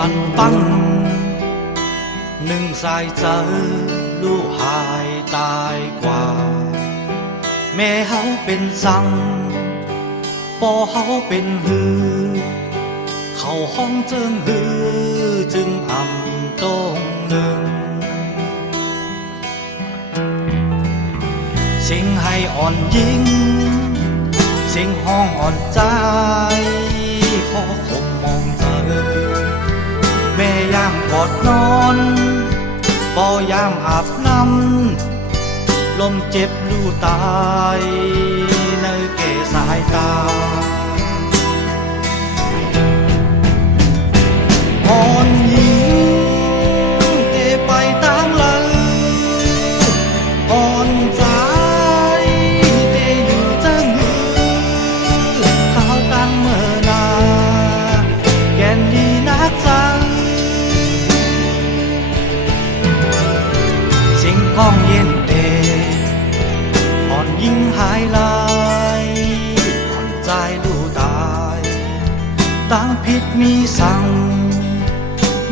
ลันปังหนึ่งสายเจอลูกหายตายกว่าแม่เฮาเป็นสังปอเฮาเป็นหือเข้าห้องเจิงหือจึงอ่ำตรงหนึ่งเสียงให้อ่อนยิ่งเสียงห้องอ่อนใจขอคมมองเธอแม่ยามกอดนอนบ่ยามอาบน้ำลมเจ็บลู่ตายในเกสายตาอ่อนยิ่งเกไปตามเลยอ่อนใจเตอยู่จังหือข้าวตั้งเมื่อนาแก่นดีนักจังห้องเย็นเดอ่อนยิ่งหายลายอ่อนใจลู่ตายตั้งผิดมีสั่ง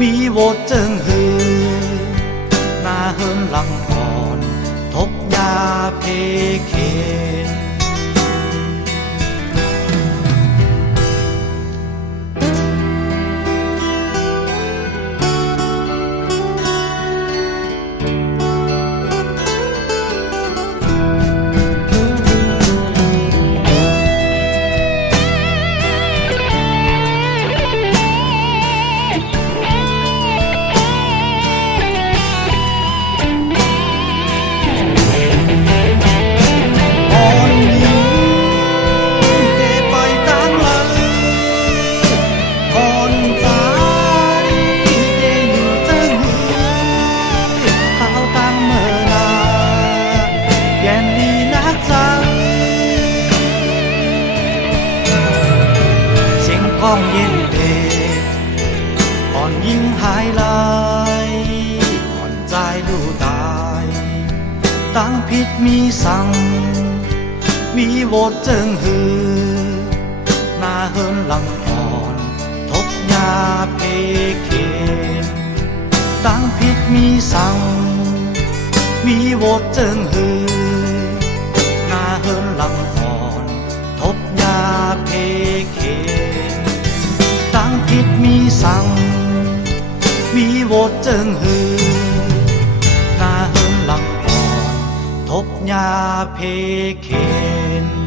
มีโวดเจิงหือหน้าเฮินหลังอ่อนทบยาเพเคนห้องเย็นเดอ่อนยิ่งหายลายอ่อนใจลู่ตายตั้งผิดมีสั่งมีโวดเจิงหือหน้าเฮินหลังอ่อนทบยาเพเคนตั้งผิดมีสั่งมีโวดเจิงหือหน้าเฮินหลังอ่อนทบยาเพเคนตั้งผิดมีสั่งมีโวดเจิงหือหน้าเฮินหลังอ่อนทบยาเพเคน